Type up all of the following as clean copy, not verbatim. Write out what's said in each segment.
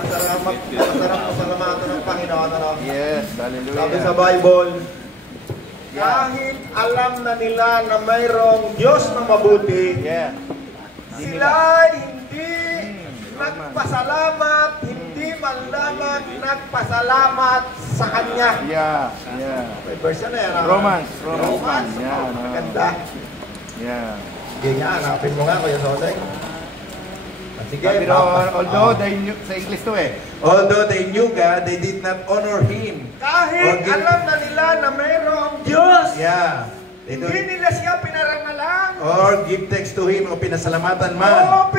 Masarap pasalamatan ng Panginoon. Ano? Yes, hallelujah. Sabi sa Bible, kahit alam na nila na mayroong Diyos na mabuti, sila hindi nagpasalamat, hindi man lamang nagpasalamat sa Kanya. May verse na yan. Romans. Maganda. Sige nga, hanapin mo nga, Kuya Soseng. Sige, although they knew, sa English to although they knew God, they did not honor Him. Kahit alam na nila na mayroong Diyos. Hindi nila siya pinarangalan. Or give thanks to Him o pinasalamatan man.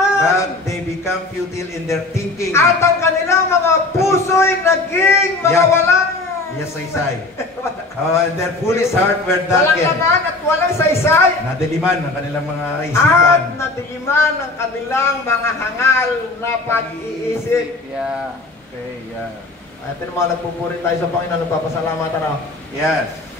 But they become futile in their thinking. At ang kanilang mga puso'y naging mga walang saysay. And their foolish heart were darkened. Walang laman at walang saysay. Nadiliman ang kanilang mga isipan. At nadiliman ang kanilang mga hangal na pag-iisip. Ito naman, nagpupuri tayo sa Panginoon, nagpapasalamatan ako.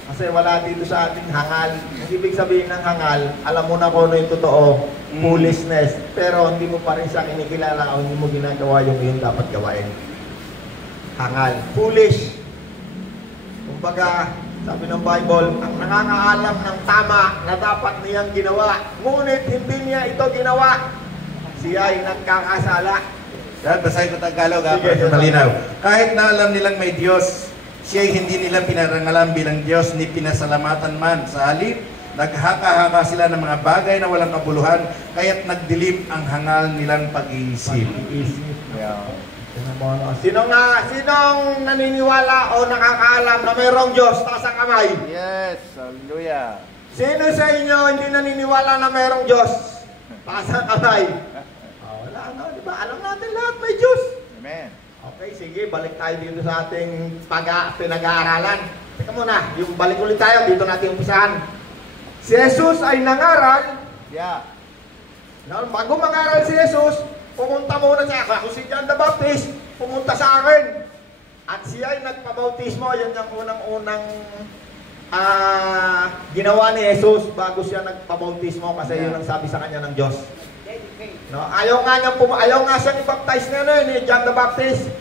Kasi wala dito sa ating hangal. Ang ibig sabihin ng hangal, alam mo na kung ano yung totoo, foolishness. Pero hindi mo pa rin siya kinikilala o hindi mo ginagawa yung dapat gawain. Hangal. Foolish. Kumbaga, sabi ng Bible, ang nakakaalam ng tama na dapat niyang ginawa, ngunit hindi niya ito ginawa, siya ay nagkakasala. Basahin ko Tagalog, para malinaw. Kahit na alam nilang may Diyos, siya ay hindi nila pinarangalan bilang Diyos ni pinasalamatan man. Sa halip, naghaka-haka sila ng mga bagay na walang kabuluhan, kaya't nagdilim ang hangal nilang pag-iisip. Sinong naniniwala o nakakaalam na mayroong Diyos? Taas ang kamay. Yes, hallelujah. Sino sa inyo hindi naniniwala na mayroong Diyos? Taas ang kamay. Wala, di ba? Alam natin lahat may Diyos. Amen. Okay, sige, balik tayo dito sa ating pinag-aaralan. Teka muna, yung balik ulit tayo, dito natin umpisahan. Si Jesus ay nangaral. Bago mangaral si Jesus, pumunta muna siya. Ako si John the Baptist, pumunta sa akin. At siya ay nagpabautismo. Yan yung unang-unang ginawa ni Jesus bago siya nagpabautismo kasi yun ang sabi sa kanya ng Diyos. Ayaw nga siyang i-baptize ni John the Baptist.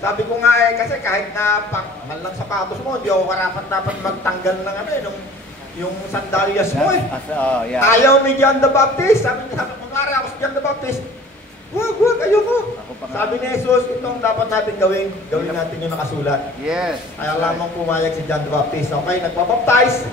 Sabi ko nga kasi kahit na pangmal lang sapatos mo, hindi ako karapat dapat magtanggal ng yung sandalyas mo Ayaw ni John the Baptist. Sabi ako si John the Baptist. Wag, ayoko. Sabi ni Jesus, itong dapat natin gawin natin yung nakasulat. Kaya lamang pumayag si John the Baptist. Okay, nagpabaptize.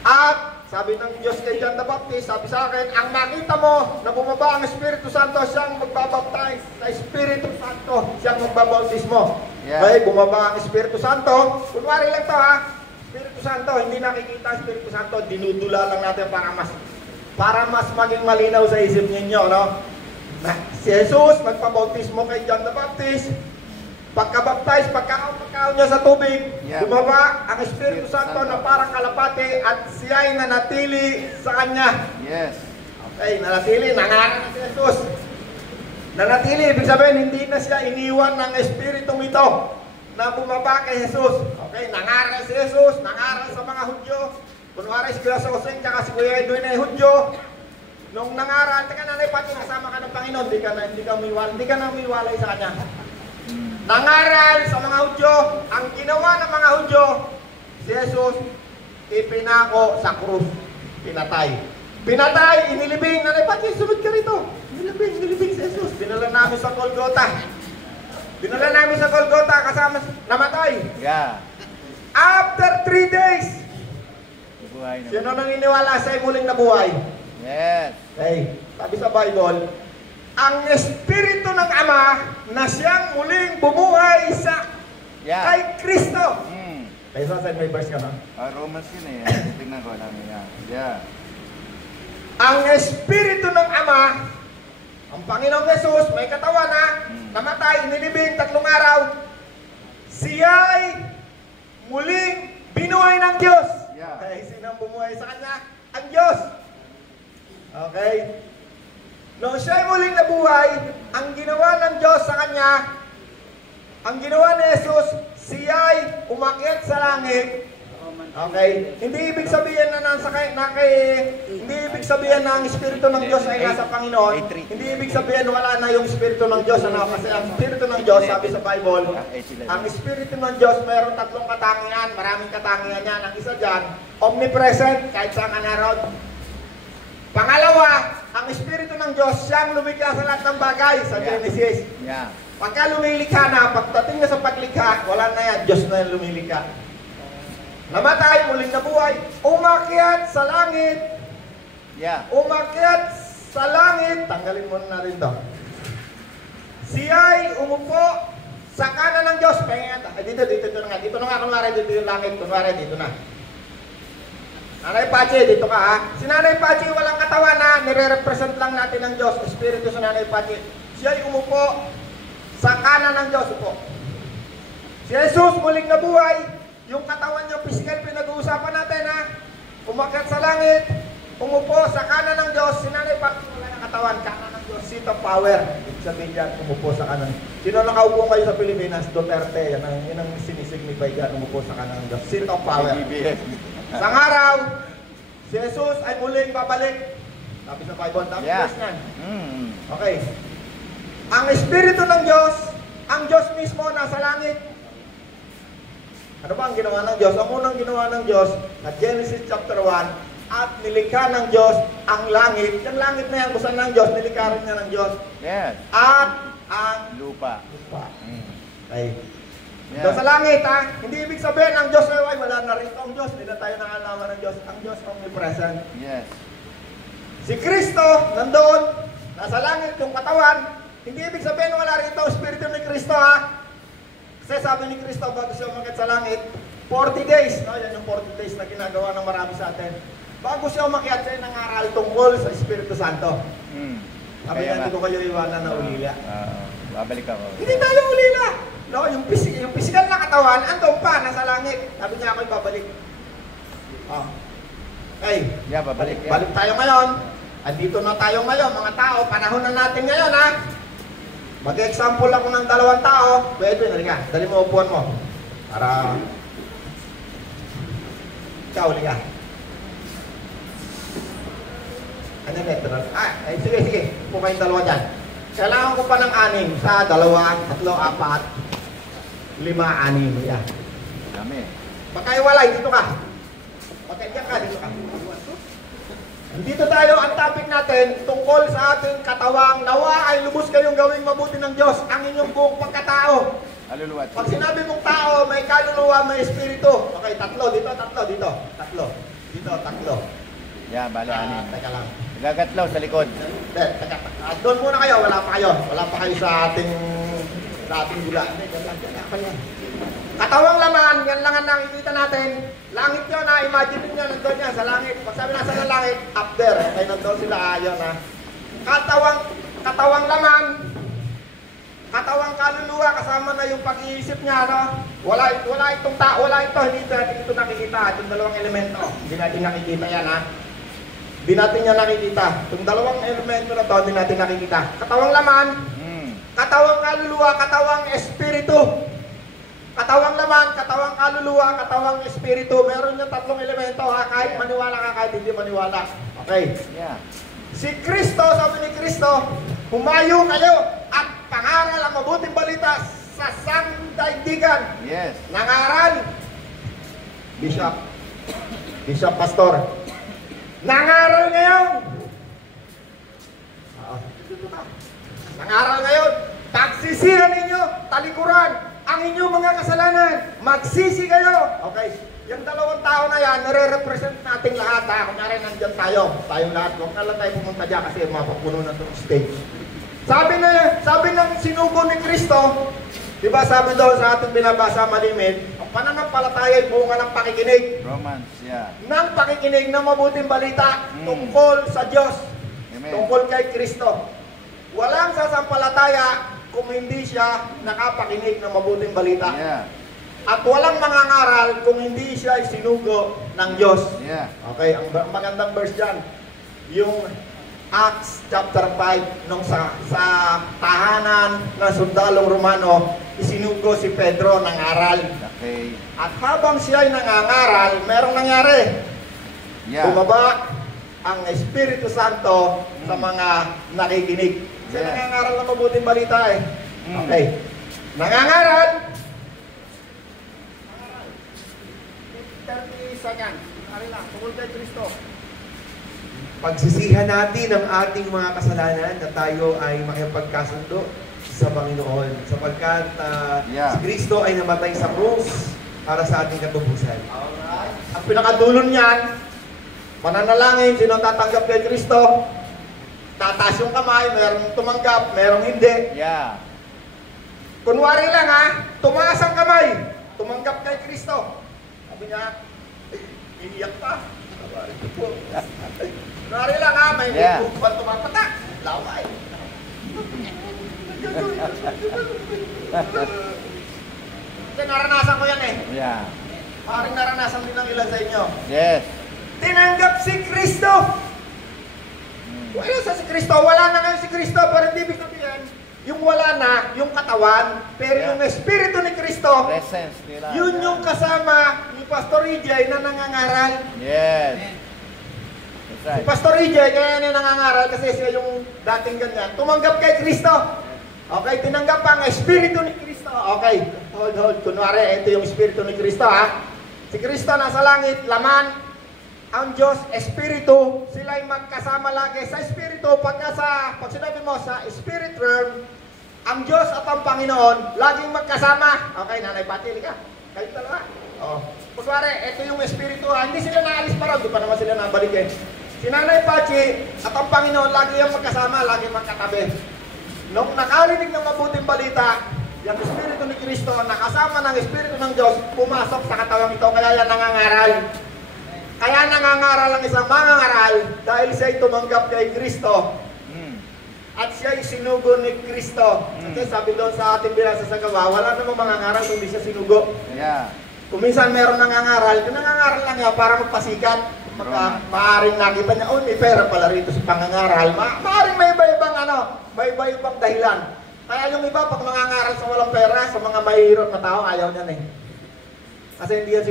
At sabi ng Diyos kay John the Baptist, sabi sa akin, ang makita mo na bumaba ang Espiritu Santo, siyang magbabaptize. Sa Espiritu Santo, siyang magbabautismo. Okay, bumaba ang Espiritu Santo. Kunwari lang to Espiritu Santo, hindi nakikita ang Espiritu Santo, dinudula lang natin para mas maging malinaw sa isip ninyo, no? Si Jesus, nagpabautismo kay John the Baptist. Pagka-baptize, pagka-kaon niya sa tubig, bumaba ang Espiritu Santo na parang kalapati at siya ay nanatili sa kanya. Okay, nanatili, nangaral na si Jesus. Nanatili, ibig sabihin, hindi na siya iniwan ng Espiritong ito na bumaba kay Jesus. Okay, nangaral si Jesus, nangaral sa mga Hudyo. Kunwari si Kuya Soseng, tsaka si Kuya Edwin ay Hudyo. Nung nangaral, teka nanay pati, kasama ka ng Panginoon, hindi ka na umiwalay sa kanya. Nangaral sa mga Hudyo, ang ginawa ng mga Hudyo, si Jesus, ipinako sa krus, pinatay. Inilibing, nanay pati, sunod ka rito. Inilibing si Jesus. Dinala namin sa Golgotha. Kasama, namatay. After 3 days, sino naniniwala sa'yo muling nabuhay? Okay, sabi sa Bible, ang Espiritu ng Ama na siyang muling bumuhay kay Kristo. Kaya saan may verse ka na? Romans yun tingnan ko namin Ang Espiritu ng Ama, ang Panginoong Jesus, may katawan namatay, inilibing 3 araw, siya'y muling binuhay ng Diyos. Okay, sinong bumuhay sa kanya? Ang Diyos. Okay? Nung siya'y muling nabuhay, ang ginawa ng Diyos sa kanya, ang ginawa ni Jesus, siya'y umakyat sa langit Okay? Hindi ibig sabihin na hindi ibig sabihin na ang Espiritu ng Diyos ay nasa Panginoon. Hindi ibig sabihin wala na yung Espiritu ng Diyos. Ano? Kasi ang Espiritu ng Diyos, sabi sa Bible, ang Espiritu ng Diyos, mayroon tatlong katangian, maraming katangian yan. Ang isa dyan, omnipresent, kahit saan ka naroon. Pangalawa, ang Espiritu ng Diyos, siyang lumikha sa lahat ng bagay sa Genesis. Yeah. Pagka lumilikha na, pagdating na sa paglikha, wala na yan, Diyos na yung lumilikha. Namatay, muling nabuhay, umakyat sa langit. Yeah. Umakyat sa langit. Tanggalin muna natin to. Siya'y umupo sa kanan ng Diyos. Dito na nga. Dito na nga, kunwari dito yung langit. Kunwari dito na. Nanay Pachi, dito ka ha. Si Nanay Pachi, walang katawan na. Nire-represent lang natin ng Diyos. Espiritu sa Nanay Pachi. Siya'y umupo sa kanan ng Diyos po. Si Jesus muling nabuhay, yung katawan niya physical pinag-uusapan natin ha. Umakyat sa langit, umupo sa kanan ng Diyos, sinanay pa wala ng katawan, kanan ng Diyos, seat of power. Ibig sabihin dyan, umupo sa kanan. Sino nakaupo kayo sa Pilipinas? Duterte, yan ang sinisignify dyan, umupo sa kanan ng Diyos, seat of power. Sang araw, si Jesus ay muling babalik. Sabi sa Bible, dami verse yan. Okay. Ang Espiritu ng Diyos, ang Diyos mismo nasa langit. Ano ba ang ginawa ng Diyos? Ang unang ginawa ng Diyos, na Genesis chapter 1, at nilikha ng Diyos ang langit. Yung langit na yan, busan ng Diyos, nilikha rin niya ng Diyos. Yes. At ang lupa. Okay. Yeah. So sa langit, ha? Hindi ibig sabihin, ang Diyos ay wala na rito ang Diyos. Hindi na tayo nakalaman ng Diyos. Ang Diyos omnipresent. Yes. Si Kristo, nandoon, nasa langit yung katawan. Hindi ibig sabihin wala rito ang Espiritu ni Kristo, ha? Kasi sabi ni Kristo, bago siya umakyat sa langit, 40 days, no? Yan yung 40 days na ginagawa ng marami sa atin. Bago siya umakyat, siya nangaral tungkol sa Espiritu Santo. Sabi niya, hindi ko kayo iwanan na ulila. Babalik ako. Hindi tayo ulila. No? Yung physical na katawan, andun pa, nasa langit. Sabi niya ako'y babalik. Oh. Okay. Yeah, babalik. Balik tayo ngayon. Andito na tayo ngayon, mga tao. Panahon na natin ngayon, ha? Mag-example ako ng dalawang tao. Pwede, halika. Dali mo upuan mo. Para... Ikaw, halika. Ano neto? Sige. Upo kayong dalawa dyan. Kailangan ko pa ng 6. 1, 2, 3, 4, 5, 6. Yan. Dami. Pagkaiwalay, dito ka. Pagkaiwalay ka, dito ka. Dito tayo, ang topic natin tungkol sa ating katawang nawa ay lubos kayong gawing mabuti ng Diyos ang inyong buong pagkatao. Kaluluwa. Pag sinabi mong tao, may kaluluwa, may espiritu. Okay, 3. Dito. 3. Yeah, bali 6. Teka lang. Gagatlaw sa likod. Teka. Doon muna kayo, wala pa kayo sa ating gula. Katawang laman, yan lang ang nakikita natin. Langit yun, imagine nyo, nandun yan sa langit. Pag sabi nasa ng langit, up there. Okay, nandun sila, ayun ha. Katawang laman, katawang kaluluwa, kasama na yung pag-iisip niya, no? Wala itong tao, hindi natin ito nakikita. Itong dalawang elemento, hindi natin nakikita yan, ha? Hindi natin yan nakikita. Itong dalawang elemento na to, hindi natin nakikita. Katawang laman, katawang kaluluwa, katawang espiritu. Katawang laman, katawang kaluluwa, katawang espiritu. Meron yung 3 elemento, ha? Kahit maniwala ka, kahit hindi maniwala. Okay. Yeah. Si Kristo, sabi ni Kristo, humayo kayo at pangaral ang mabuting balita sa sangdaigdigan. Yes. Nangaral. Bishop, pastor. Nangaral ngayon. Nangaral ngayon. Pagsisihan ninyo, talikuran ang inyong mga kasalanan. Magsisi kayo. Okay. Yung 2 tao na yan, nare-represent nating lahat, ha? Kunyari, nandyan tayo. Tayong lahat. Huwag na lang tayo pumunta dyan kasi mapapuno na itong stage. Sabi ng sinugo ni Kristo, di ba sabi doon sa ating binabasa malimit, ang pananampalataya ay bunga ng pakikinig. Romans, yeah. Ng pakikinig ng mabuting balita tungkol sa Diyos. Amen. Tungkol kay Kristo. Walang sasampalataya kung hindi siya nakapakinig ng mabuting balita. Yeah. At walang mangangaral kung hindi siya isinugo ng Diyos. Yeah. Okay, ang magandang verse dyan. Yung Acts chapter 5, nung sa tahanan ng sundalong Romano, isinugo si Pedro ng aral. Okay. At habang siya ay nangangaral, merong nangyari. Yeah. Bumaba ang Espiritu Santo sa mga nakikinig. Siya Yeah. nangangaral ng mabuting balita eh. Mm. Okay. Nangangaral. 30 seconds. Ari lang, tungkol kay Kristo. Pagsisihan natin ang ating mga kasalanan na tayo ay makipagkasundo sa Panginoon sapagkat Yeah. si Kristo ay namatay sa krus para sa ating katubusan. Alright. Ang pinakadulon niyan, mananalangin, sino tatanggap kay Kristo? Tataas yung kamay, merong tumanggap, merong hindi. Yeah. Kunwari lang ha, tumaas ang kamay, tumanggap kay Kristo. Sabi niya, iniyak pa. Kunwari lang ha, may Yeah. buwan tumapatak. Laway. Kasi naranasan ko yan eh. Yeah. Parang naranasan din ng ilan sa inyo. Yes. Tinanggap si Kristo. Wala sa si Kristo, wala na ngayon si Kristo, pero hindi ibig sabihin, yung wala na, yung katawan, pero Yeah. yung Espiritu ni Kristo, Presence nila. yun Yeah. yung kasama ni Pastor EJ na nangangaral. Yes. That's Si right. Pastor EJ, kaya niya nangangaral kasi siya yung dating ganyan. Tumanggap kay Kristo. Okay, tinanggap ang Espiritu ni Kristo. Okay, hold. Kunwari, ito yung Espiritu ni Kristo ha. Si Kristo nasa langit, laman. Ang Diyos, Espiritu, sila ay magkasama lagi sa Espiritu. Pag sinabi mo sa Spirit realm, ang Diyos at ang Panginoon, laging magkasama. Okay, Nanay Pati, ka. Kayo talaga. Oh. Kunwari, ito yung Espiritu ha. Hindi sila naalis pa rin, di pa naman sila nabalik eh. Si Nanay Pachi at ang Panginoon, lagi yung magkasama, lagi magkatabi. Nung nakarinig ng mabuting balita, yung Espiritu ni Kristo, nakasama ng Espiritu ng Diyos, pumasok sa katawang ito, kaya yan nangangaral. Kaya nangangaral ang isang mangangaral dahil siya'y tumanggap kay Kristo at siya'y sinugo ni Kristo. Kasi sabi doon sa ating binasa sa gawa, wala namang mangangaral kung hindi siya sinugo. Yeah. Kung minsan meron nangangaral, yung nangangaral lang niya para magpasikat. Maaring nakita niya, oh may pera pala rito sa pangangaral. Maaring may iba-ibang dahilan. Kaya yung iba, pag mangangaral sa walang pera, sa mga mahirap na tao, ayaw niya eh. Kasi hindi yan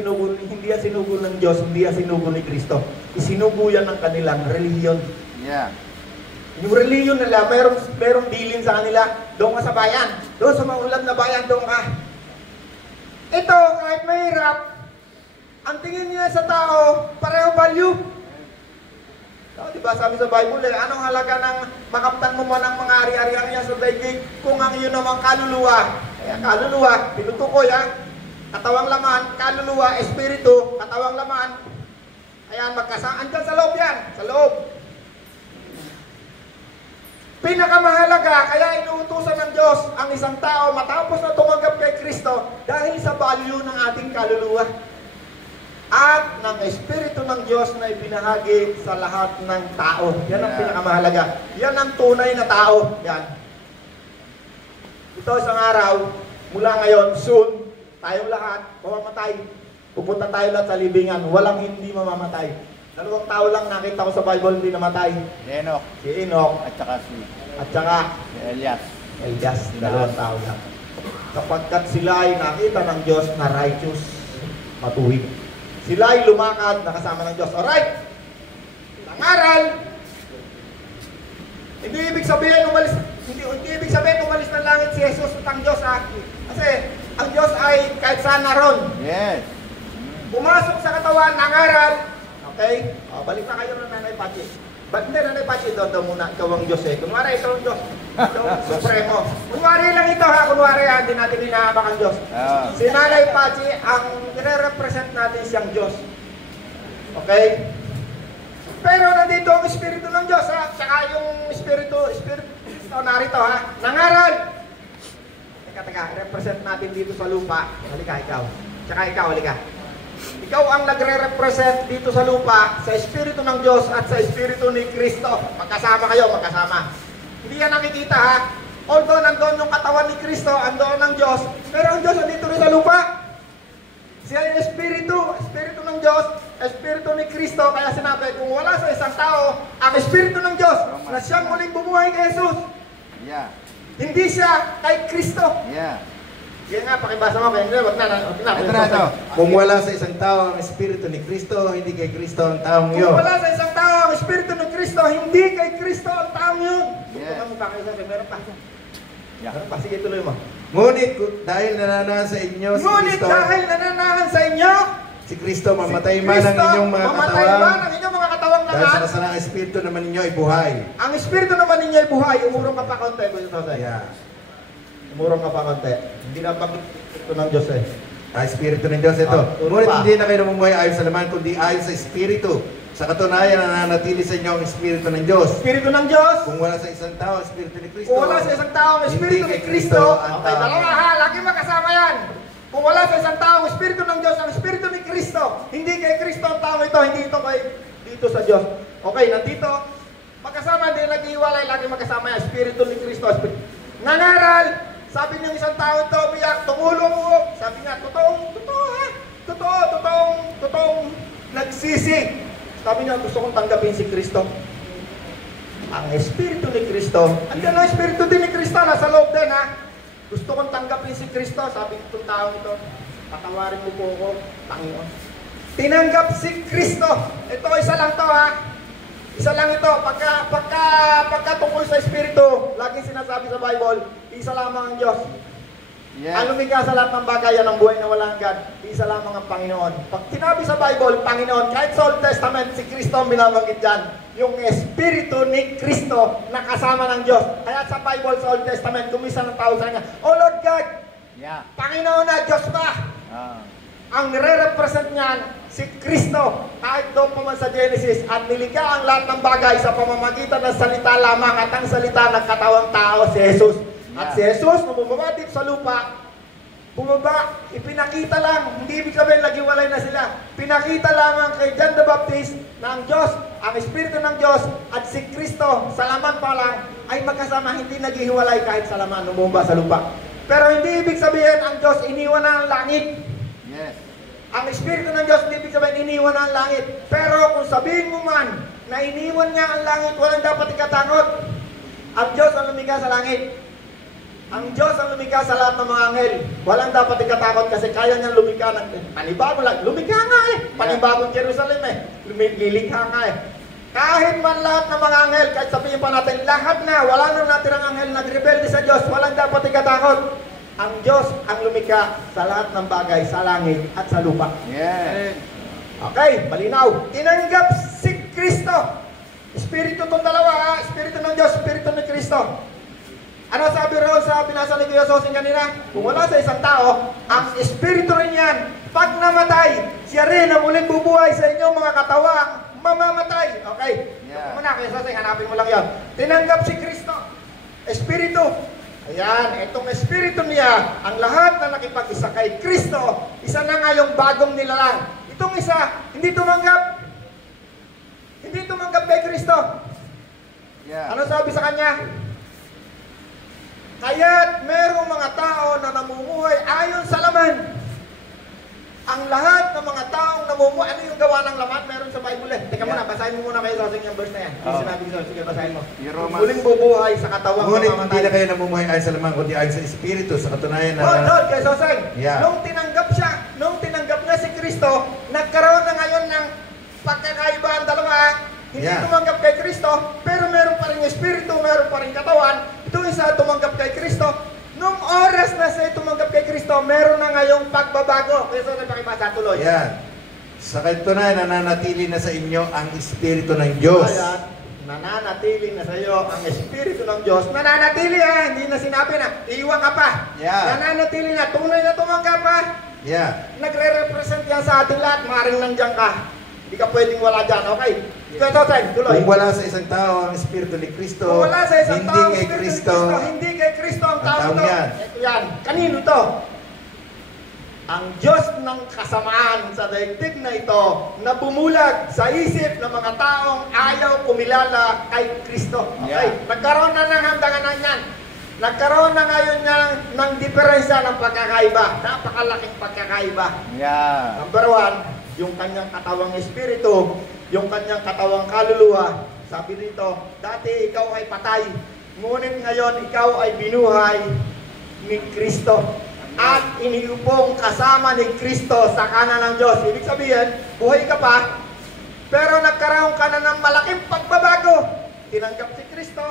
sinugo ng Diyos, hindi yan sinugo ni Kristo. Isinugo yan ng kanilang reliyon. Yeah. Yung reliyon nila, merong bilin sa kanila. Doon ka sa bayan. Doon sa maulad na bayan, doon ka. Ito, kahit mahirap, ang tingin niya sa tao, pareho value. So, diba sabi sa Bible, anong halaga ng makaptan mo man ang mga ari-ari-arian sa daigdig kung ang iyo namang kaluluwa. Kaya kaluluwa, pinutukoy ha. Katawang laman, kaluluwa, espiritu, katawang laman. Ayan, magkasaan dyan sa loob yan. Sa loob. Pinakamahalaga, kaya inuutusan ng Diyos ang isang tao matapos na tumanggap kay Kristo dahil sa value ng ating kaluluwa. At ng Espiritu ng Diyos na ibinahagi sa lahat ng tao. Yan ang pinakamahalaga. Yan ang tunay na tao. Yan. Ito isang araw, mula ngayon, soon, tayong lahat, mamamatay. Pupunta tayo lahat sa libingan. Walang hindi mamamatay. 2 tao lang nakita ko sa Bible hindi namatay. Enoch. Si Enoch At saka si at saka Elias. Elias. 2 tao lang. Sapagkat sila ay nakita ng Diyos na righteous, matuwid. Sila ay lumakad na kasama ng Diyos. Alright! Nangaral! Hindi ibig sabihin umalis ng langit si Jesus at ang Diyos ha. Kasi ang Diyos ay kahit saan naroon. Yes. Pumasok sa katawan, nangaral. Okay? O, balik na kayo ng Nanay Pachi. Ba't hindi Nanay Pachi? Doon muna, ikaw ang Diyos eh. Kunwari, ikaw ang Diyos. Ikaw ang Supremo. Kunwari lang ito ha. Kunwari ha, hindi natin inaabak ang Diyos. Si Nanay Pachi, ang nire-represent natin siyang Diyos. Okay? Pero nandito ang Espiritu ng Diyos ha. Tsaka yung Espiritu narito ha. Nangaral. Teka, represent natin dito sa lupa. Halika, ikaw. Tsaka ikaw, halika. Ikaw ang nagre-represent dito sa lupa sa Espiritu ng Diyos at sa Espiritu ni Kristo. Magkasama kayo, magkasama. Hindi yan nakikita ha. Although nandoon yung katawan ni Kristo, andoon ng Diyos, pero ang Diyos nandito rin sa lupa. Siya yung Espiritu ng Diyos, Espiritu ni Kristo, kaya sinabi, kung wala sa isang tao, ang Espiritu ng Diyos na siyang muling bumuhay kay Jesus, Yeah. hindi siya kay Kristo. Yeah. Yan nga, pakibasa mo, kaya hindi, wag na. Ito na ito. Kung wala sa isang tao ang Espiritu ni Kristo, hindi kay Kristo ang taong Kung yun. wala sa isang tao ang Espiritu ng Kristo, hindi kay Kristo ang taong yun. Yes. Ito pa kayo sabi, meron pa. Yeah. Meron pa, sige tuloy mo. Ngunit dahil nananahan sa inyo si Ngunit Kristo, dahil nananahan sa inyo, si Kristo mamatay si man ang Kristo, inyong mga mamatay man katawan, ang inyong mga katawang dahil sa lahat, kasalanang Espiritu naman ninyo ay buhay. ang Espiritu naman ninyo ay buhay. Umurong ka pa konti, Kuya Jose. Yeah. Umurong ka pa konti. Hindi na pag ito ng Diyos eh. Espiritu ng Diyos ito. Turo Ngunit pa. hindi na kayo namumuhay ayon sa laman, kundi ayon sa Espiritu. Sa katunayan, nananatili sa inyo ang Espiritu ng Diyos. Espiritu ng Diyos. Kung wala sa isang tao, Espiritu ni Kristo. Kung wala sa isang tao ang Espiritu hindi ni kay Kristo, ang okay, tao. dalawa ha, lagi makasama yan. Kung wala sa isang tao ang Espiritu ng Diyos, ang Espiritu ni Kristo, hindi kay Kristo ang tao ito, hindi ito kay dito sa Diyos. Okay, nandito, magkasama, hindi nag-iwalay, lagi magkasama yan, Espiritu ni Kristo. Nangaral, sabi ng isang tao ito, biyak, tumulong mo. Sabi nga, totoo ha, totoong nagsisi. Sabi niya, gusto kong tanggapin si Kristo. Ang Espiritu ni Kristo, andiyan ang Espiritu din ni Kristo, nasa loob din ha. Gusto kong tanggapin si Kristo, sabi itong tao ito, patawarin mo po ako, Panginoon. Tinanggap si Kristo. Ito, isa lang to ha. Isa lang ito, pagka tungkol sa Espiritu, laging sinasabi sa Bible, isa lamang ang Diyos. Yes. Ang lumikha sa lahat ng bagay, yan ang buhay na walang hanggan. Isa lamang ang Panginoon. Pag sinabi sa Bible, Panginoon, kahit sa Old Testament, si Kristo ang binabanggit dyan. Yung Espiritu ni Kristo na kasama ng Diyos. Kaya sa Bible, sa Old Testament, kumisa ng tao sa kanya, O Lord God, Yeah. Panginoon na Diyos ba? Ah. Ang nire-represent niyan, si Kristo. Kahit doon pa man sa Genesis, at nilikha ang lahat ng bagay sa pamamagitan ng salita lamang, at ang salita ng katawang tao, si Jesus. At si Jesus, nung bumaba dito sa lupa, bumaba, ipinakita lang, hindi ibig sabihin naghiwalay na sila. Pinakita lamang kay John the Baptist na ang Diyos, ang Espiritu ng Diyos, at si Kristo, sa laman pa lang, ay magkasama, hindi naghihiwalay kahit sa laman nung bumaba sa lupa. Pero hindi ibig sabihin ang Diyos iniwan na ang langit. Yes. Ang Espiritu ng Diyos, hindi ibig sabihin iniwan na ang langit. Pero kung sabihin mo man na iniwan niya ang langit, walang dapat ikatakot. Ang Diyos ang lumikha sa langit. Ang Diyos ang lumikha sa lahat ng mga anghel. Walang dapat ikatakot kasi kaya niyang lumikha ng panibago lang. Lumikha nga eh. Panibagong Jerusalem eh. Lilikha nga eh. Kahit man lahat ng mga anghel, kahit sabihin pa natin, lahat na, wala nang natirang anghel nagrebelde sa Diyos, walang dapat ikatakot. Ang Diyos ang lumikha sa lahat ng bagay sa langit at sa lupa. Yes. Okay, malinaw. Tinanggap si Kristo. Espiritu itong dalawa ha. Espiritu ng Diyos, Espiritu ni Kristo. Ano sabi roon sa binasa ni Kuya Sosing kanina? Kung wala sa isang tao, ang Espiritu rin yan, pag namatay, siya rin ang muling bubuhay sa inyong mga katawang mamamatay. Okay? Yeah. Muna, Kuya Sosing, hanapin mo lang yan. Tinanggap si Kristo. Espiritu. Ayan, itong Espiritu niya, ang lahat na nakipag-isa kay Kristo, isa na nga yung bagong nilalang. Itong isa, hindi tumanggap. Hindi tumanggap kay Kristo. Yeah. Ano sabi sa kanya? Kaya't merong mga tao na namumuhay ayon sa laman. Ang lahat ng mga taong namumuhay, ano yung gawa ng laman? Meron sa Bible eh. Teka muna, basahin mo muna kayo Sosing yung verse na yan. Yung sinabi ko, sige basahin mo. Yung Romans. Muling bubuhay sa katawang Ngunit hindi mamamatay. na kayo namumuhay ayon sa laman, kundi ayon sa Espiritu. Sa katunayan na... Hold, kay Sosing. Yeah. Nung tinanggap niya si Kristo, nagkaroon na ngayon ng pagkakaiba ang dalawa. Hindi tumanggap kay Kristo, pero meron pa rin Espiritu, meron pa rin katawan. Itong isa tumanggap kay Kristo. Nung oras na siya tumanggap kay Kristo, meron na ngayong pagbabago. Kaya Sosing, pakibasa tuloy. Yan. Sa katunayan, nananatili na sa inyo ang Espiritu ng Diyos. Ayan, nananatili na sa iyo ang Espiritu ng Diyos. Nananatili ha, hindi na sinabi na iiwan ka pa. Yeah. Nananatili na, tunay na tumanggap pa. Yeah. Nagre-represent yan sa ating lahat, maaaring nandiyan ka. Hindi ka pwedeng wala dyan, okay? Ikaw, Sosing, tuloy. Kung wala sa isang tao ang Espiritu ni Kristo, Kung wala sa isang hindi tao, kay Espiritu ni Kristo, hindi kay Kristo ang ang tao taong ito. yan. Ito yan. Kanino to? Ang Diyos ng kasamaan sa daigdig na ito na bumulag sa isip ng mga taong ayaw kumilala kay Kristo. Okay? Yeah. Nagkaroon na ng handanganan yan. Nagkaroon na ngayon ng diferensya ng pagkakaiba. Napakalaking pagkakaiba. Yeah. Number one, yung kanyang katawang espiritu, yung kanyang katawang kaluluwa. Sabi dito, dati ikaw ay patay, ngunit ngayon ikaw ay binuhay ni Kristo. At iniupong kasama ni Kristo sa kanan ng Diyos. Ibig sabihin, buhay ka pa, pero nagkaroon ka na ng malaking pagbabago. Tinanggap si Kristo,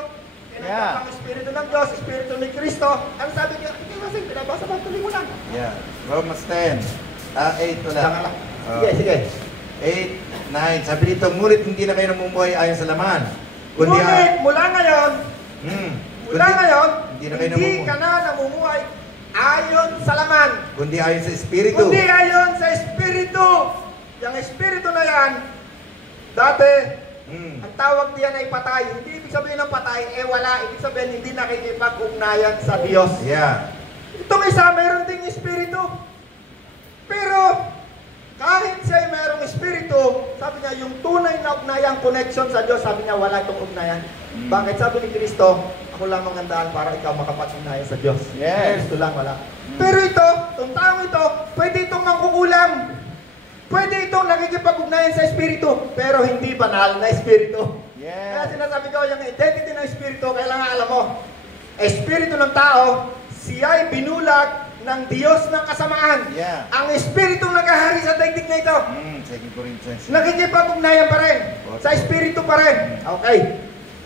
tinanggap ang Espiritu ng Diyos, Espiritu ni Kristo. Ang sabi niya, hindi kasi pinabasa ba? Tuloy mo lang. Yeah. Romans 10. 8 ulit. Sige, sige. 8, 9. Sabi dito, ngunit hindi na kayo namumuhay ayon sa laman. Ngunit, mula ngayon, hindi ka na namumuhay ayon sa laman. Kundi ayon sa Espiritu. Kundi ayon sa Espiritu. Yung Espiritu na yan, dati, ang tawag diyan ay patay. Hindi ibig sabihin ng patay, wala. Ibig sabihin, hindi nakikipag-ugnayan sa Diyos. Yeah. Itong isa, mayroon ding Espiritu. Pero, kahit siya ay mayroong Espiritu, sabi niya, yung tunay na ugnayang connection sa Diyos, sabi niya, wala itong ugnayan. Bakit? Sabi ni Kristo, ako lang mangandaan para ikaw makapag-ugnayan sa Diyos. Yes. Gusto lang, wala. Pero ito, itong taong ito, pwede itong mangkukulam. Pwede itong nakikipag-ugnayan sa Espiritu, pero hindi banal na Espiritu. Yeah. Kaya sinasabi ko, yung identity ng Espiritu, kailangan alam mo, Espiritu ng tao, siya ay binulag ng Diyos ng kasamaan. Yeah. Ang Espiritu naghahari sa daigdig na ito. 2 Corinthians. Nakikipag-ugnayan pa rin. Sa Espiritu pa rin. Okay.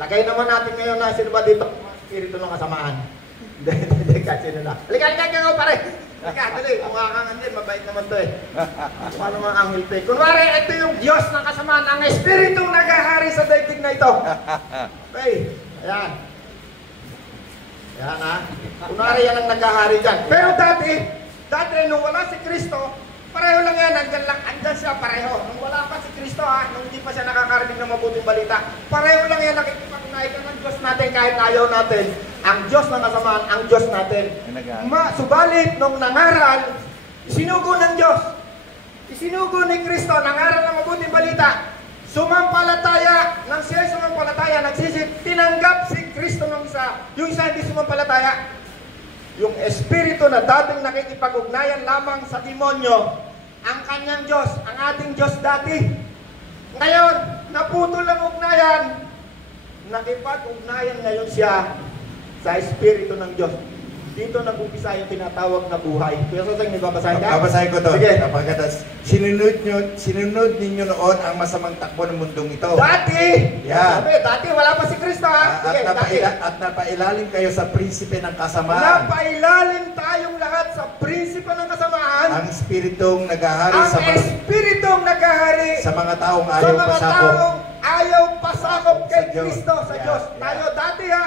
Lagay naman natin ngayon na sino ba dito? Espiritu ng kasamaan. Hindi, kasi na. Halika pa rin. Halika, tuloy. Mukha kang andin. Mabait naman to eh. Paano mga anghel to eh. Kunwari, ito yung Diyos ng kasamaan. Ang Espiritu naghahari sa daigdig na ito. Okay. Ayan. Yan ha. Kunwari yan ang naghahari dyan. Pero dati nung wala si Kristo, pareho lang yan, andyan siya pareho. Nung wala pa si Kristo ha, nung hindi pa siya nakakarinig ng mabuting balita, pareho lang yan, nakikipag-ugnayan ka ng Diyos natin kahit ayaw natin. Ang Diyos na kasamaan, ang Diyos natin. Subalit, nung nangaral, isinugo ng Diyos. Isinugo ni Kristo, nangaral ng mabuting balita. Sumampalataya, nang siya sumampalataya, nagsisit, tinanggap si Kristo ng isa. Yung isa hindi sumampalataya. Yung Espiritu na dating nakikipag-ugnayan lamang sa demonyo, ang kanyang Diyos, ang ating Diyos dati. Ngayon, naputol ang ugnayan, nakipag-ugnayan ngayon siya sa Espiritu ng Diyos. Dito nag-umpisa yung tinatawag na buhay. Kaya sa may babasahin ka? Babasahin ko to. Sige. Sinunod ninyo noon ang masamang takbo ng mundong ito. Dati! Yeah. Sabi, dati wala pa si Kristo ha? Sige, At napailalim kayo sa prinsipe ng kasamaan. Napailalim tayong lahat sa prinsipe ng kasamaan. Ang Espiritong naghahari Espiritong naghahari sa mga taong sa ayaw mga pasakop. taong ayaw pasakop kay Sa Diyos. Kristo, sa Yeah, Diyos. yeah. Tayo dati ha?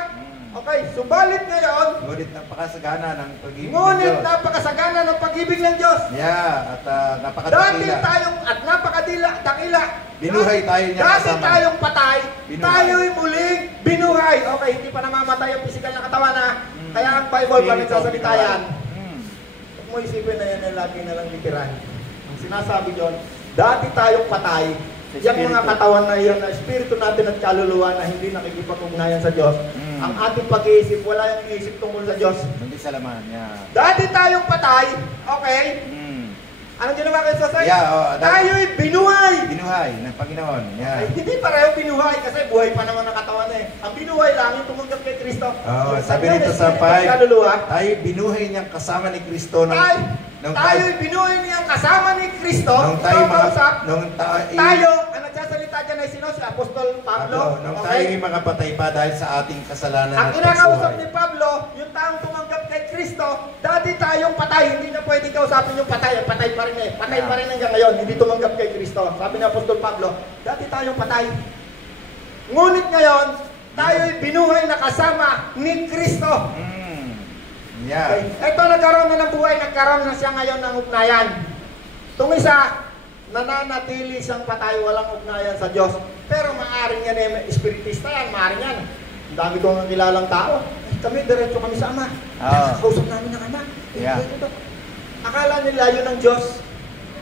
Okay, subalit ngayon, Ngunit napakasagana ng pag-ibig ng ngunit Diyos. napakasagana ng pag-ibig ng Diyos. Yeah, at Dati napakadakila. tayong, at napakadakila. Binuhay tayo niya Dati kasama. tayong patay, Binuhay. tayo'y muling binuhay. Okay, hindi pa namamatay ang physical na katawan na. Kaya ang Bible pa nagsasalita yan. Huwag mo isipin na yan ay lagi na lang literal. Ang sinasabi doon, dati tayong patay, yung mga katawan na yan, na espiritu natin at kaluluwa na hindi nakikipag-ugnayan sa Diyos, ang ating pag-iisip, wala yung iniisip tungkol sa Diyos. Hindi sa laman. Yeah. Dati tayong patay, okay? Anong ginawa kayo sa sa'yo? Yeah, Tayo'y binuhay! Binuhay ng Panginoon. Ay, Yeah. hindi pareho binuhay kasi buhay pa naman ang katawan eh. Ang binuhay lang yung tumanggap kay Kristo. Oh, Yung sabi kanyang dito sa espiritu at 5, kaluluwa, tayo binuhay niyang kasama ni Kristo tayo'y binuhay niyang kasama ni Kristo. nung tayo Ikaw kausap, tayo ang nagsasalita dyan ay sino? Si Apostol Pablo. nung tayo mga patay pa dahil sa ating kasalanan Ang at kinakausap ni pagsuhay. Pablo, yung taong tumanggap kay Kristo, dati tayong patay, hindi na pwede kausapin yung patay. Patay pa rin eh. Patay pa rin hanggang ngayon, hindi tumanggap kay Kristo. Sabi ni Apostol Pablo, dati tayong patay. Ngunit ngayon, tayo'y binuhay na kasama ni Kristo. Yeah. Okay. Ito nagkaroon na ng buhay, nagkaroon na siya ngayon ng ugnayan. Itong isa, nananatili siyang patay, walang ugnayan sa Diyos. Pero maaaring yan eh, espiritista yan, maaaring yan. Ang dami kong nilalang tao. Kami, diretso kami sa Ama. Kausap namin ng Ama. Yeah. Akala nila yun ang Diyos.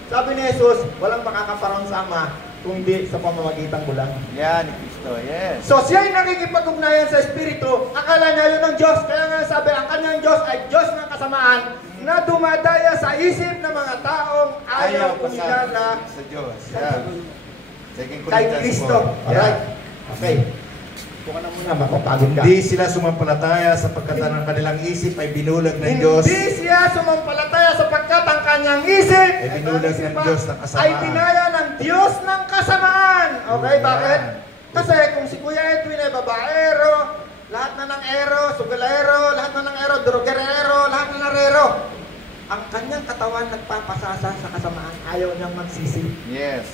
Sabi ni Jesus, walang makakaparang sa Ama, kundi sa pamamagitan ko lang. Yeah, ni Kristo. Yes. So siya'y nakikipag-ugnayan sa Espiritu, akala niya yun ang Diyos. Kaya nga sabi, ang kanyang Diyos ay Diyos ng kasamaan na dumadaya sa isip ng mga taong ayaw pa kumilala sa Diyos. Yeah. Second kay Corinthians Kristo. 4. Alright? Okay. Buka na muna, mapapagod ka. Hindi sila sumampalataya sapagkat ang kanilang isip ay binulag ng Diyos. Hindi siya sumampalataya sapagkat ang kanyang isip Ay binulag ng Diyos ng kasamaan. ay dinaya ng Diyos ng kasamaan. Okay, Yeah. bakit? Kasi kung si Kuya Edwin ay babaero, lahat na ng ero, sugalero, lahat na ng ero, drogerero, lahat na ng rero, ang kanyang katawan nagpapasasa sa kasamaan, ayaw niyang magsisi. Yes.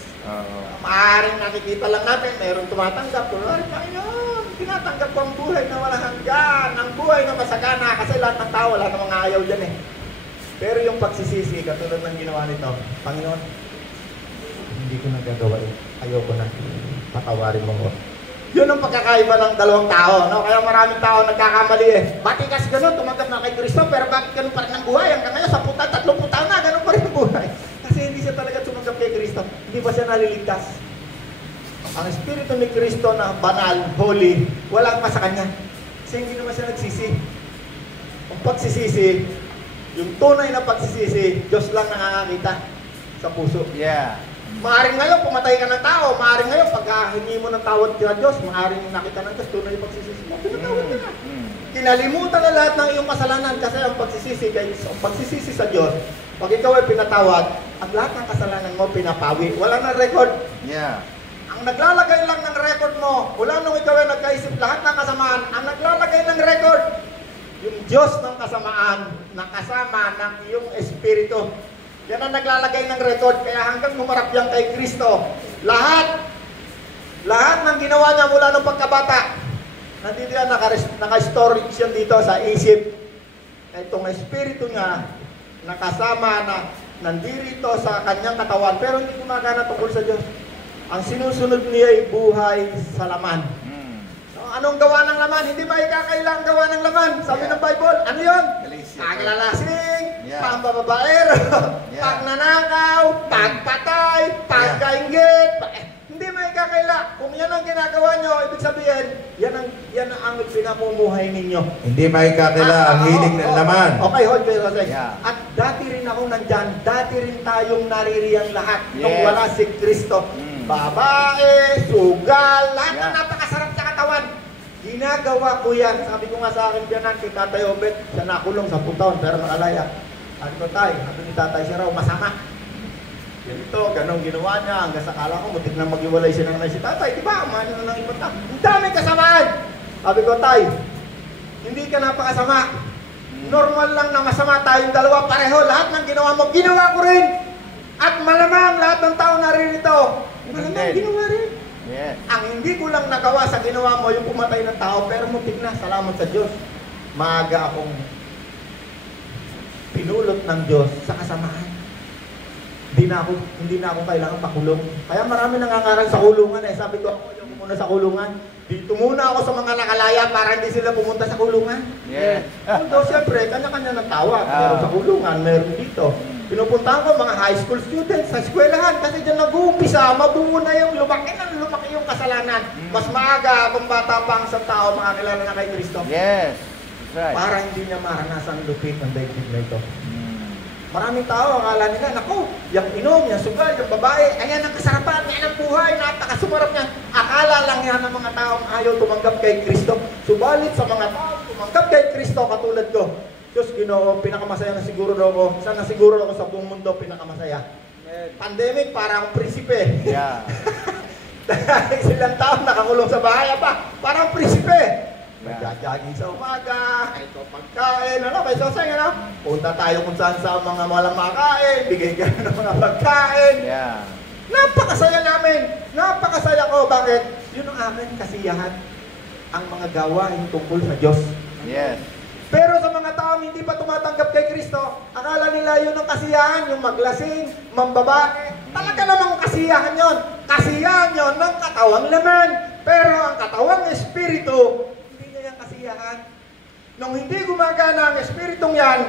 Maaaring nakikita lang natin, mayroong tumatanggap. Kunwari, Panginoon, tinatanggap ko ang buhay na walang hanggan, ang buhay na masagana, kasi lahat ng tao, lahat ng mga ayaw dyan eh. Pero yung pagsisisi, katulad ng ginawa nito, Panginoon, hindi ko nagagawa eh. Ayaw ko na. Patawarin mo ko. Yun ang pagkakaiba ng dalawang tao, no? Kaya maraming tao nagkakamali eh. Bakit kasi ganun, tumanggap na kay Kristo, pero bakit ganun pa rin ang buhay? Hanggang ngayon, 10 taon, 30 taon na, ganun pa rin ang buhay. Kasi hindi siya talaga tumanggap kay Kristo. Hindi pa siya naliligtas. Ang Espiritu ni Kristo na banal, holy, wala pa sa kanya. Kasi hindi naman siya nagsisi. Ang pagsisisi, yung tunay na pagsisisi, Diyos lang nakakakita sa puso. Yeah. Maaring ngayon, pumatay ka ng tao. Maaring ngayon, pagka hingi mo ng tawad kay Diyos, maaring nakita ng Diyos, tunay yung pagsisisi mo. Pinatawad ka na. Kinalimutan na lahat ng iyong kasalanan kasi ang pagsisisi sa Diyos, pag ikaw ay pinatawad, ang lahat ng kasalanan mo pinapawi. Wala na record. Yeah. Ang naglalagay lang ng record mo, mula nung ikaw ay nagkaisip lahat ng kasamaan, ang naglalagay ng record, yung Diyos ng kasamaan, nakasama ng iyong espiritu. Yan ang naglalagay ng record, kaya hanggang humarap yan kay Kristo, lahat ng ginawa niya mula nung pagkabata, nandito yan, naka-storage yan dito sa isip. Itong espiritu niya, nakasama na nandirito sa kanyang katawan, pero hindi gumagana tungkol sa Diyos. Ang sinusunod niya ay buhay sa laman. Anong gawa ng laman? Hindi maikakailang gawa ng laman. Sabi ng Bible, ano yun? Paglalasing, pambababaero, pagnanakaw, pagpatay, pagkainggit. Hindi maikakaila. Kung yan ang ginagawa nyo, ibig sabihin, yan ang pinamumuhay ninyo. Hindi maikakila ang hilig ng laman. Okay, hold kayo kasi. Yeah. At dati rin ako nandyan, dati rin tayong naririyang lahat nung Yes. wala si Kristo. Babae, sugal, lahat na napakasarap sa katawan. Ginagawa ko yan. Sabi ko nga sa akin biyanan kay Tatay Obet, siya nakulong 10 taon pero nakalaya. Sabi ko, Tay, sabi ni Tatay siya raw, masama. Ganito, ganong ginawa niya. Hanggang sa kala ko, mutik na mag-iwalay siya ng si Tatay. Diba, umano na ng ibang tao. Ang daming kasamaan. Sabi ko, Tay, hindi ka napakasama. Normal lang na masama tayong dalawa. Pareho, lahat ng ginawa mo, ginawa ko rin. At malamang lahat ng tao naririto. Malamang ginawa rin. Yeah. Ang hindi ko lang nagawa sa ginawa mo, yung pumatay ng tao, pero mutik na, salamat sa Diyos. Maaga akong pinulot ng Diyos sa kasamaan. Hindi na ako kailangan pakulong. Kaya marami nangangaral sa kulungan eh. Sabi ko, ako yung muna sa kulungan. Dito muna ako sa mga nakalaya para hindi sila pumunta sa kulungan. Yeah. Although siyempre, kanya-kanya ng tawa. Meron sa kulungan, meron dito. Pinupuntahan ko mga high school students sa eskwelahan kasi dyan nag-uumpisa, mabuo na yung lumaki yung kasalanan. Mas maaga kung bata pa ang isang tao makakilala na kay Kristo. Yes. That's right. Para hindi niya maranasan lupit ng daigdig na ito. Maraming tao, akala nila, naku, yung inom, yung sugal, yung babae, ayan ang kasarapan, ayan ang buhay, napakasumarap niya. Akala lang yan ng mga taong ayaw tumanggap kay Kristo. Subalit sa mga taong tumanggap kay Kristo, katulad ko, Diyos, Ginoo, pinakamasaya na siguro ako. Sana siguro ako sa buong mundo, pinakamasaya. Pandemic, para akong prinsipe. Yeah. Dahil silang taon nakakulong sa bahay pa, parang prinsipe. Nagja-jogging sa umaga, ito pagkain, may soseng, punta tayo kung saan sa mga walang makain, bigay ka ng mga pagkain. Yeah. Napakasaya namin, napakasaya ko. Bakit? Yun ang aking kasiyahan, ang mga gawain tungkol sa Diyos. Yes. Pero sa mga taong hindi pa tumatanggap kay Kristo, akala nila yun ang kasiyahan, yung maglasing, mambabae. Talaga namang kasiyahan yon. Kasiyahan yon ng katawang laman. Pero ang katawang espiritu, hindi niya yung kasiyahan. Nung hindi gumagana ang espiritong yan,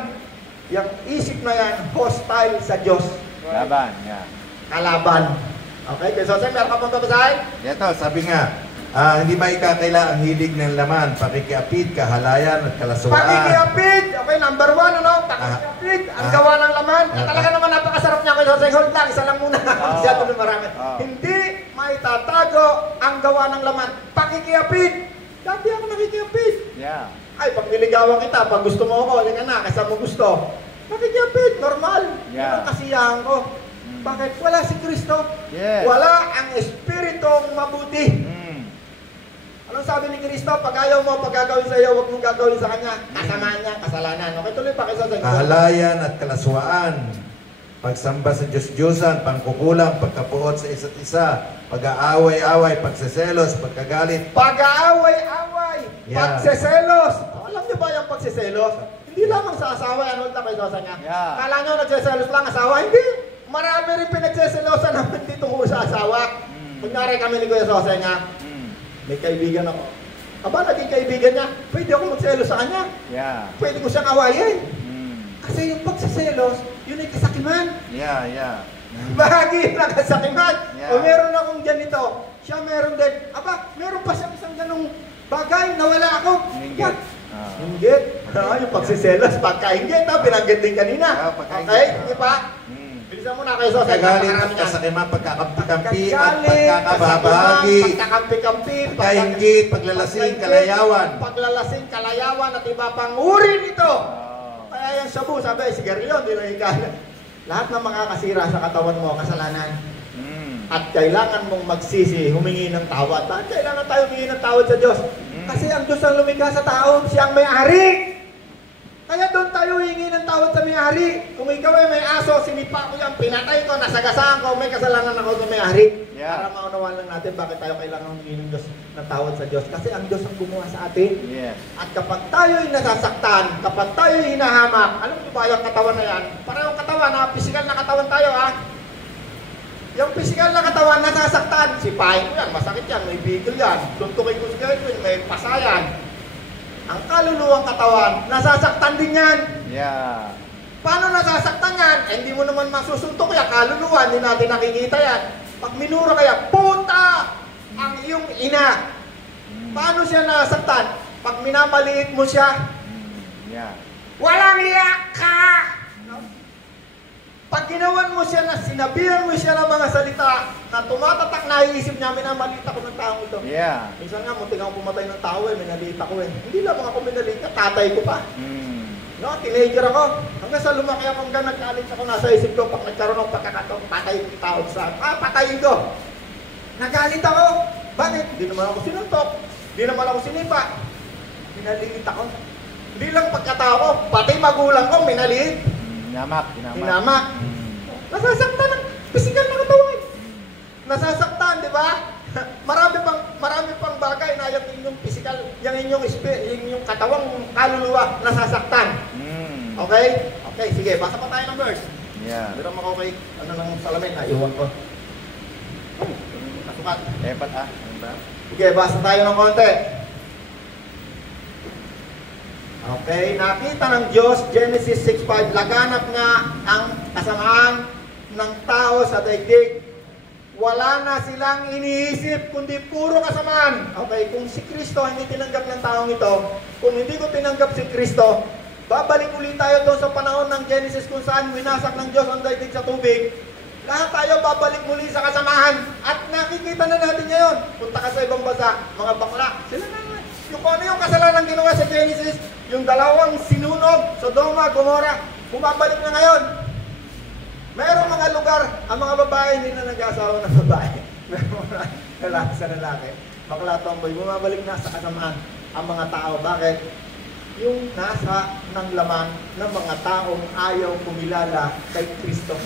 yung isip na yan, hostile sa Diyos. Laban. Yeah. Kalaban. Okay, kaya Jose, meron ka pong babasahin? Ito, sabi nga, hindi maikakaila ang hilig ng laman, pakikiapid, kahalayan at kalaswaan. Pakikiapid. Okay, number 1, Kapit, ang gawa ng laman. Talaga naman napakasarap niya kay Jose. Hold lang, isa lang muna. Masyado na marami. Hindi maitatago ang gawa ng laman. Pakikiapid. Dati ako nakikiapid. Yeah. Ay, pag niligawan kita, pag gusto mo ako, halika na, kasi mo gusto. Nakikiapid, normal. Yun Yeah. ang kasiyahan ko. Bakit? Wala si Kristo. Yes. Wala ang Espiritong mabuti. Anong sabi ni Kristo? Pag ayaw mo, pag gagawin sa iyo, huwag mong gagawin sa kanya. Kasamaan niya, kasalanan. Okay, tuloy pa kayo sa Kahalayan at kalaswaan, pagsamba sa Diyos-Diyosan, pangkukulang, pagkapuot sa isa't isa, pag-aaway-away, pagseselos, pagkagalit. Pag-aaway-away, Yeah. pagseselos. Alam niyo ba yung pagseselos? Hindi lamang sa asawa, ano ito kayo sa niya? Yeah. Kala niyo nagseselos lang asawa? Hindi. Marami rin pinagseselosan naman dito sa asawa. Kunyari kami ni Kuya Sosa niya, may kaibigan ako. Aba, naging kaibigan niya, pwede ako magselos sa kanya. Yeah. Pwede ko siyang awayin. Kasi yung pagsiselos, yun ay kasakiman. Yeah. Bahagi ng kasakiman. Yeah. O meron akong ganito, siya meron din. Aba, meron pa siyang isang ganong bagay na wala ako. Inggit. Inggit. Yung pagsiselos, pagkainggit. Binanggit din kanina. Pagkainggit. Okay, hindi pa? Bilisan mo na kayo sa Pagkagalit at kasakiman, pagkakampi-kampi, at pagkakabahagi, pagkakampi-kampi, pagkainggit, paglalasing, kalayawan. Paglalasing, kalayawan, at iba pang uri nito. Kaya yung sabu, sabi, sigarilyo, hindi na hikalan. Lahat ng makakasira sa katawan mo, kasalanan. At kailangan mong magsisi, humingi ng tawad. Bakit kailangan tayo humingi ng tawad sa Diyos? Kasi ang Diyos ang lumikha sa tao, siya ang may-ari. Kaya doon tayo hingi ng tawad sa may-ari. Kung ikaw ay may aso, sinipa ko yan, pinatay ko, nasagasaan ko, may kasalanan ako sa may-ari. Yeah. Para maunawaan lang natin bakit tayo kailangan humingi ng Diyos ng tawad sa Diyos. Kasi ang Diyos ang gumawa sa atin. Yes. At kapag tayo ay nasasaktan, kapag tayo ay hinahamak, alam mo ba yung katawan na yan? Parang yung katawan, pisikal na katawan tayo Yung pisikal na katawan, nasasaktan. Sipahin ko yan, masakit yan, may bigil yan. Tuntukin ko sa gawin, may pasayan. Ang kaluluwang katawan, nasasaktan din yan. Yeah. Paano nasasaktan yan? Hindi mo naman masusuntok yan. Kaluluwa, hindi natin nakikita yan. Pag minura kaya, puta ang iyong ina. Paano siya nasaktan? Pag minamaliit mo siya, Yeah. walang iyak ka! Pag ginawan mo siya na sinabihan mo siya ng mga salita na tumatatak na iisip niya, minamaliit ako ng taong ito. Yeah. Minsan nga, muntik ako pumatay ng tao minaliit ako Hindi lang ako minaliit tatay ko pa. No, teenager ako. Hanggang sa lumaki ako, hanggang nagkalit ako, nasa isip ko, pag nagkaroon ng pagkakataon, patayin yung tao sa patayin ko. Nagalit ako. Bakit? Hindi naman ako sinuntok. Hindi naman ako sinipa. Minaliit ako. Hindi lang pagkatao ko, pati magulang ko, minaliit. Hinamak. Nasasaktan ng pisikal na katawan. Nasasaktan, di ba? marami pang bagay na yung inyong pisikal, yung inyong katawang kaluluwa nasasaktan. Okay? Okay, sige, basa pa tayo ng verse. Yeah. Pero makakay, ng salamin, iwan ko. Nasukat. Epat Sige, basa tayo ng konti. Okay, nakita ng Diyos, Genesis 6:5, laganap nga ang kasamaan ng tao sa daigdig. Wala na silang iniisip, kundi puro kasamaan. Okay, kung si Kristo hindi tinanggap ng taong ito, kung hindi ko tinanggap si Kristo, babalik ulit tayo doon sa panahon ng Genesis kung saan winasak ng Diyos ang daigdig sa tubig. Lahat tayo babalik muli sa kasamaan. At nakikita na natin ngayon. Punta ka sa ibang bansa, mga bakla, sila na. Yung kung ano yung kasalanan ginawa sa Genesis, yung dalawang sinunog, Sodoma, Gomora, bumabalik na ngayon. Mayroong mga lugar, ang mga babae hindi na nag-asawa ng babae. Mayroong mga lalaki sa lalaki. Bakla tomboy, bumabalik na sa kasamaan ang mga tao. Bakit? Yung nasa ng laman ng mga taong ayaw kumilala kay Kristo.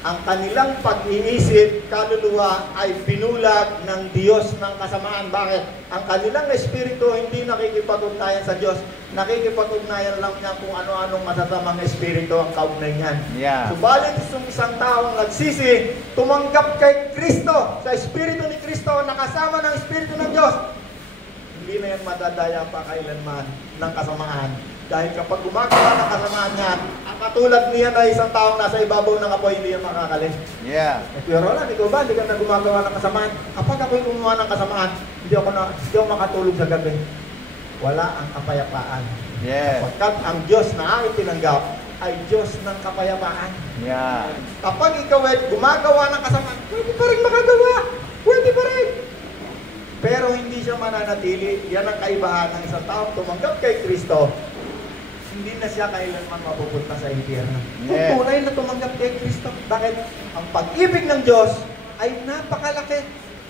Ang kanilang pag-iisip, kaluluwa, ay binulag ng Diyos ng kasamaan. Bakit? Ang kanilang espiritu hindi nakikipag-ugnayan sa Diyos. Nakikipag-ugnayan lang niya kung ano-anong masasamang espiritu ang kaugnay niyan. Yeah. Subalit yung isang taong nagsisi, tumanggap kay Kristo, sa espiritu ni Kristo, nakasama ng espiritu ng Diyos, hindi na yan madadaya pa kailanman ng kasamaan. Dahil kapag gumagawa ng kasamaan niya, ang katulad niya na isang taong nasa ibabaw ng apoy, hindi yan makakalis. Yeah. Kuya Roland, ikaw ba? Hindi ka na gumagawa ng kasamaan. Kapag ako'y gumawa ng kasamaan, hindi ako makatulog sa gabi. Wala ang kapayapaan. Yes. Pagkat ang Diyos na aking tinanggap ay Diyos ng kapayapaan. Yan. Kapag ikaw ay gumagawa ng kasamaan, pwede pa rin makagawa. Pwede pa rin. Pero hindi siya mananatili. Yan ang kaibahan ng isang taong tumanggap kay Kristo. Hindi na siya kailanman mapupunta sa impyerno. Kung Yes. tunay na tumanggap kay Kristo, bakit? Ang pag-ibig ng Diyos ay napakalaki.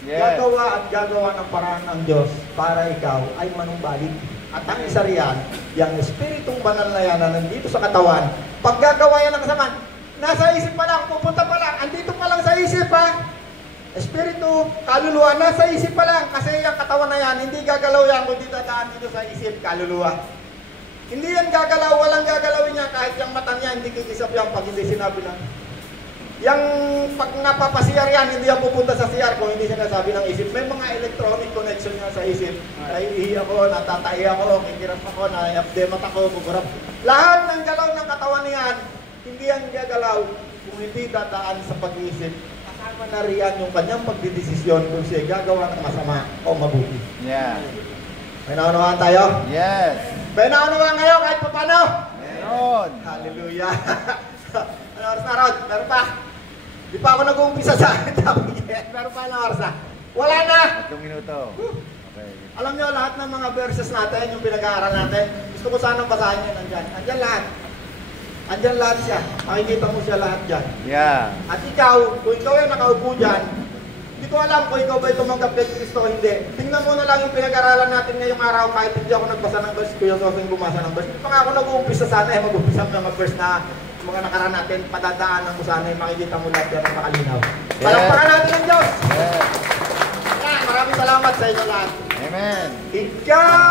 Yes. Gagawa at gagawa ng paraan ng Diyos para ikaw ay manumbalik. At ang isa riyan, yung Espiritong Banal na yan na nandito sa katawan, pag gagawa yan ng kasamaan, nasa isip pa lang, pupunta pa lang, andito pa lang sa isip ha. Espiritu, kaluluwa, nasa isip pa lang, kasi yung katawan na yan, hindi gagalaw yan kung di dadaan dito sa isip, kaluluwa. Hindi yan gagalaw, walang gagalawin niya, kahit yung mata niya, hindi kikisap yan pag hindi sinabi lang. Yung pag napapasiyar yan, hindi yan pupunta sa siyar kung hindi siya nasabi ng isip. May mga electronic connection niya sa isip. Naiihi ako, natatai ako, kikirap ako, na-update ako, bugurap. Lahat ng galaw ng katawan niyan, hindi yan gagalaw kung hindi dadaan sa pag-iisip. Kasama na riyan yung kanyang pagdidesisyon kung siya gagawa ng masama o mabuti. Yan. May naunawaan tayo? Yes. May naunawaan kayo kahit pa paano? Meron. Hallelujah. Ano oras na, Rod? Meron pa? Di pa ako nag-uumpisa sa topic. Meron pa na oras na? Wala na! 3 minuto. Okay. Alam nyo, lahat ng mga verses natin, yung pinag-aaral natin, gusto ko sanang basahin nyo nandyan. Andyan lahat. Andyan lahat siya. Makikita mo siya lahat dyan. Yeah. At ikaw, kung ikaw ay nakaupo dyan, hindi ko alam kung ikaw ba'y tumanggap kay Kristo o hindi. Tingnan mo na lang yung pinag-aralan natin ngayong araw kahit hindi ako nagbasa ng verse, Kuya Soseng bumasa ng verse. Hindi pa nga ako nag-uumpisa sana mag-uumpisa ng mga verse na mga nakaraan natin, padadaanan mo sana yung makikita mo lahat yan ng makalinaw. Yes. Palakpakan natin ang Diyos! Yes. Yan, maraming salamat sa inyo lahat. Amen. Ikaw